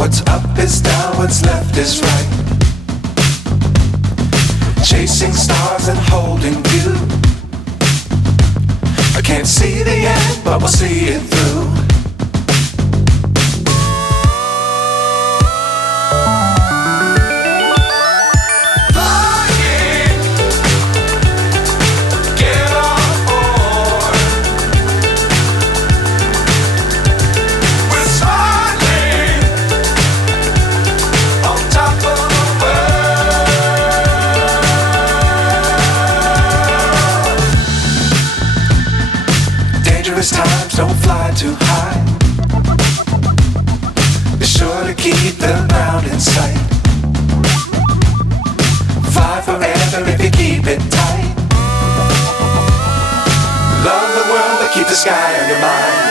What's up is down, what's left is right. Chasing stars and holding you. I can't see the end, but we'll see it through. Times don't fly too high. Be sure to keep the ground in sight. Fly forever if you keep it tight. Love the world but keep the sky on your mind.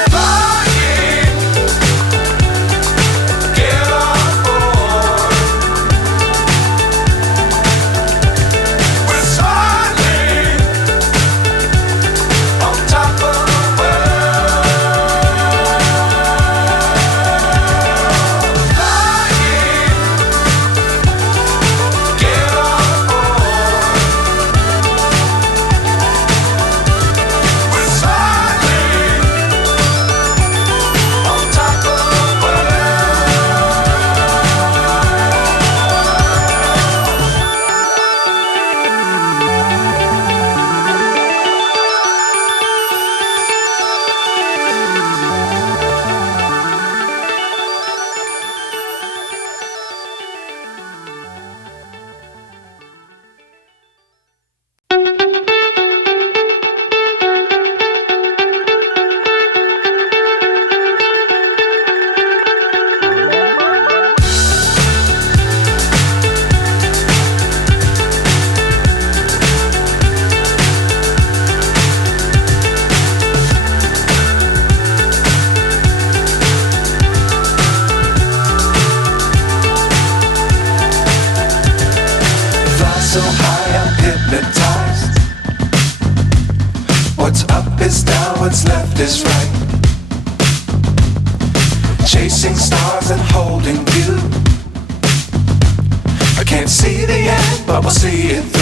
So high I'm hypnotized. What's up is down, what's left is right. Chasing stars and holding you. I can't see the end, but we'll see it through.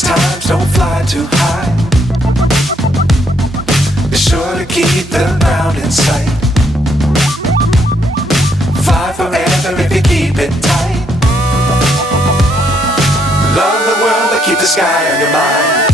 Times don't fly too high. Be sure to keep the ground in sight. Fly forever if you keep it tight. Love the world but keep the sky on your mind.